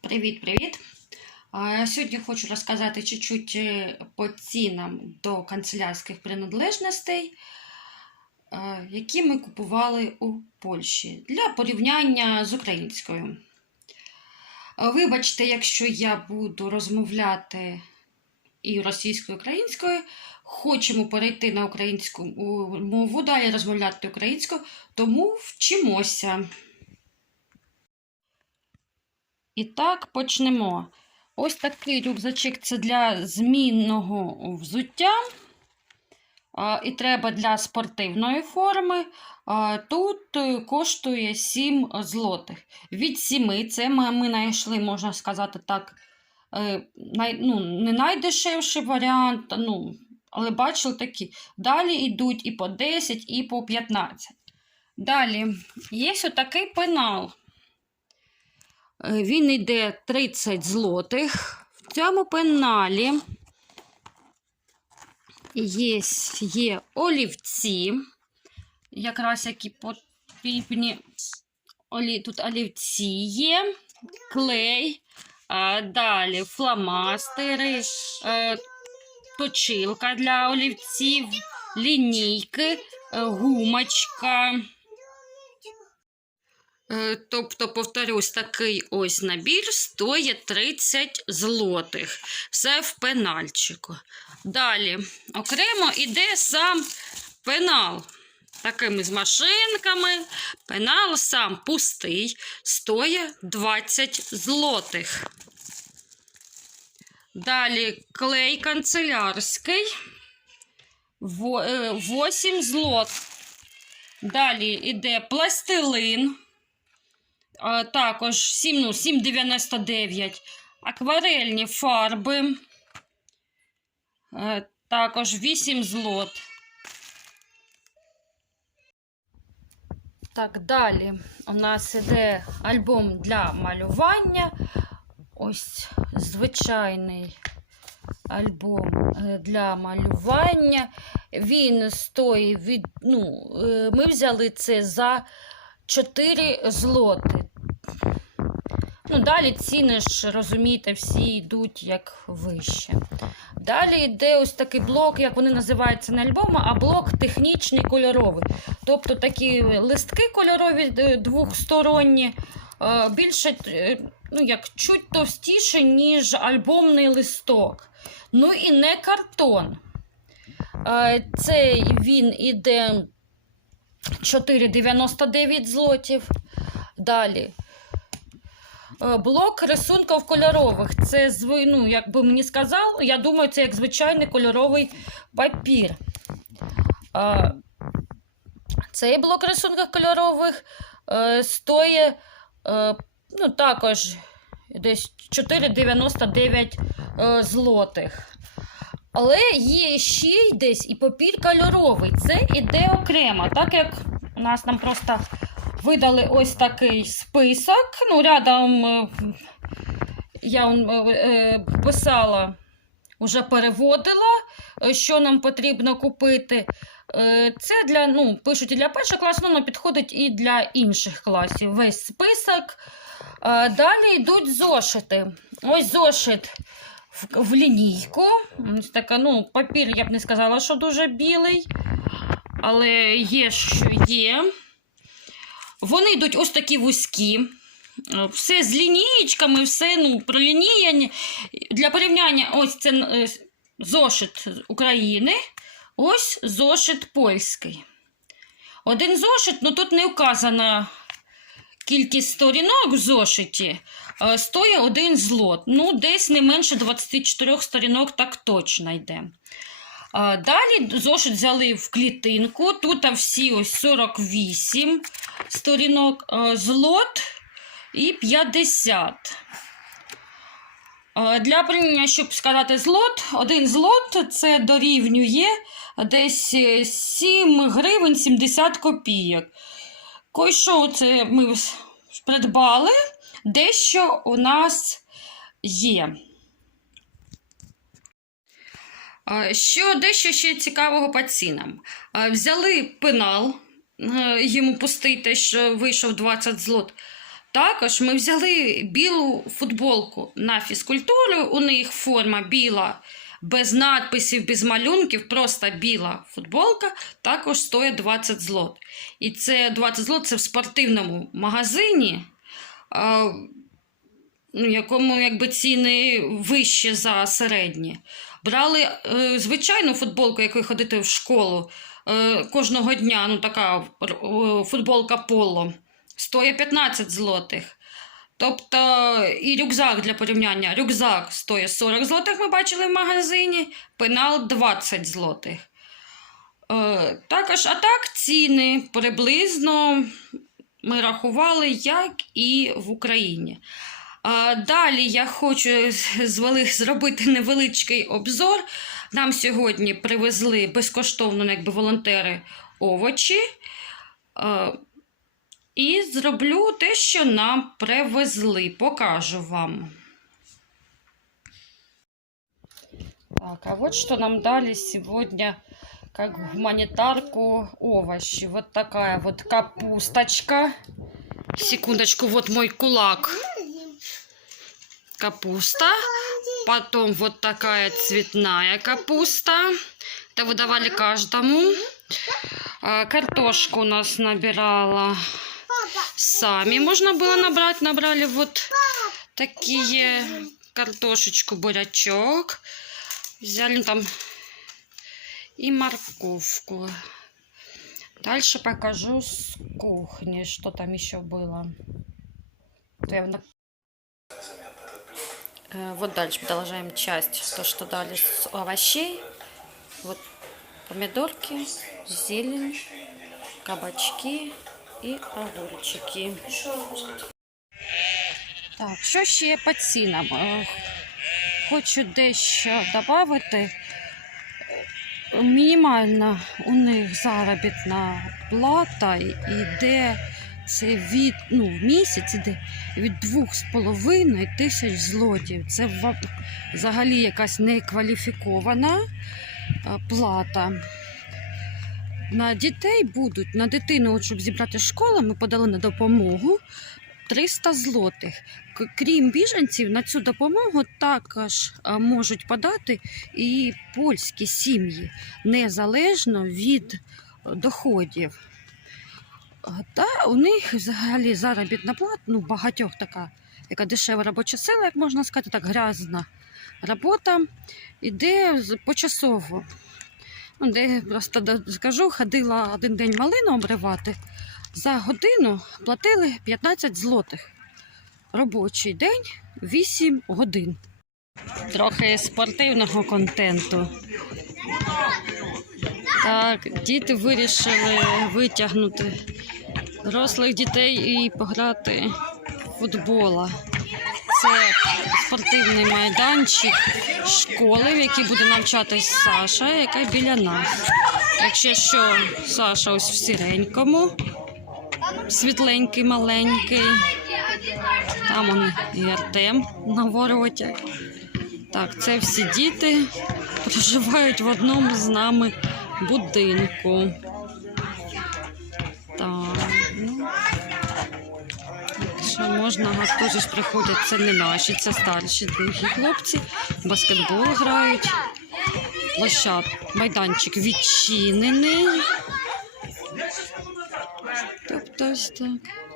Привіт-привіт! Сьогодні хочу розказати чуть-чуть е, по цінам до канцелярських принадлежностей, які ми купували у Польщі для порівняння з українською. Вибачте, якщо я буду розмовляти і російською, і українською, хочемо перейти на українську мову, далі розмовляти українською, тому вчимося. І так, почнемо. Ось такий рюкзачок це для змінного взуття. І треба для спортивної форми. Тут е, коштує 7 злотих. Від 7 це ми, знайшли, можна сказати так, е, ну, не найдешевший варіант, ну, але бачили такі. Далі йдуть і по 10, і по 15. Далі є отакий пенал. Е, Він йде 30 злотих. В цьому пеналі є, є олівці, якраз які потрібні. Олі, тут олівці є, клей, а, далі фломастери, е, точилка для олівців, лінійки, е, гумочка. Е, Тобто, повторюсь, такий ось набір стоїть 30 злотих. Все в пенальчику. Далі окремо йде сам пенал. Такими з машинками. Пенал сам пустий, стоїть 20 злотих. Далі клей канцелярський. е, 8 злот. Далі йде пластилин. Також 7, ну, 7,99. Акварельні фарби. Е, Також 8 злот. Так, далі у нас іде альбом для малювання. Ось звичайний альбом е, для малювання. Він стоїть від. Ну, е, ми взяли це за 4 злоти. Ну, далі ціни ж, розумієте, всі йдуть як вище. Далі йде ось такий блок, як вони називаються не альбоми, а блок технічний кольоровий. Тобто такі листки кольорові е, двохсторонні, е, більше, е, ну, як чуть товстіше, ніж альбомний листок. Ну і не картон. Цей він іде 4,99 злотів. Далі. Е, Блок рисунків кольорових. Це, ну, як би мені сказав, я думаю, це як звичайний кольоровий папір. Е, Цей блок рисунків кольорових е, стоїть ну, також десь 4,99 е, злотих. Але є ще й десь і папір кольоровий. Це іде окремо, так як у нас нам просто видали ось такий список. Ну, рядом е, я е, е, писала, вже переводила, що нам потрібно купити. Це для, ну, пишуть і для першого класу, але підходить і для інших класів. Весь список. Далі йдуть зошити. Ось зошит в, в лінійку. Ось така, ну, папір, я б не сказала, що дуже білий, але є, що є. Вони йдуть ось такі вузькі. Е, Все з лінієчками, все ну, пролініяні. Для порівняння, ось це е, зошит України, ось зошит польський. Один зошит, ну тут не вказана кількість сторінок в зошиті, е, стоїть один злот. Ну, десь не менше 24 сторінок, так точно йде. Далі зошит взяли в клітинку. Тут всі ось 48 сторінок, е, злот і 50. Е, Для порівняння, щоб сказати злот, один злот це дорівнює десь е, 7 гривень 70 копійок. Кой-що це ми придбали, дещо у нас є. А, Що дещо ще цікавого по цінам. Взяли пенал, е, йому пустий, те, що вийшов 20 злот. Також ми взяли білу футболку на фізкультуру. У них форма біла, без надписів, без малюнків, просто біла футболка, також стоїть 20 злот. І це 20 злот це в спортивному магазині, а, ну, якому якби ціни вищі за середні. Брали е, звичайну футболку, якою ходити в школу е, кожного дня, ну така е, футболка поло, стоїть 15 злотих. Тобто і рюкзак для порівняння. Рюкзак стоїть 40 злотих, ми бачили в магазині, пенал 20 злотих. Е, також, а так, ціни приблизно ми рахували, як і в Україні. Далі я хочу зробити невеличкий обзор. Нам сьогодні привезли безкоштовно, ну, якби волонтери, овочі. І зроблю те, що нам привезли. Покажу вам. Так, а вот что нам дали сегодня как гуманитарку овощи. Вот такая вот капусточка. Секундочку, вот мой кулак. Капуста. Потом вот такая цветная капуста. Это выдавали каждому. А, Картошку у нас набирала. Сами можно было набрать. Набрали вот такие картошечку, бурячок. Взяли там и морковку. Дальше покажу с кухни, что там еще было. Э, Вот дальше продолжаем часть, то, что дали с овощей. Вот помидорки, зелень, кабачки і огурчики. Так, що ще по цінам? Е, Хочу дещо додати. Мінімальна у них заробітна плата йде це від ну, місяць іде від 2,5 тисяч злотів. Це взагалі якась некваліфікована плата. На дітей будуть, на дитину, от, щоб зібрати школу, ми подали на допомогу 300 злотих. Крім біженців, на цю допомогу також можуть подати і польські сім'ї, незалежно від е, доходів. Та у них взагалі заробітна плата, ну, багатьох така, яка дешева робоча сила, як можна сказати, так грязна робота, іде почасово. Ну, Де просто скажу, ходила один день малину обривати. За годину платили 15 злотих. Робочий день 8 годин. Трохи спортивного контенту. Так, діти вирішили витягнути дорослих дітей і пограти в футбола. Це спортивний майданчик школи, в якій буде навчатись Саша, яка біля нас. Якщо що, Саша ось в сіренькому, світленький, маленький. Там он і Артем на воротях. Так, це всі діти проживають в одному з нами будинку. Так. Що можна, а теж ж приходять, це не наші, це старші другі хлопці. Баскетбол грають. Площад, майданчик відчинений. Тобто ось так.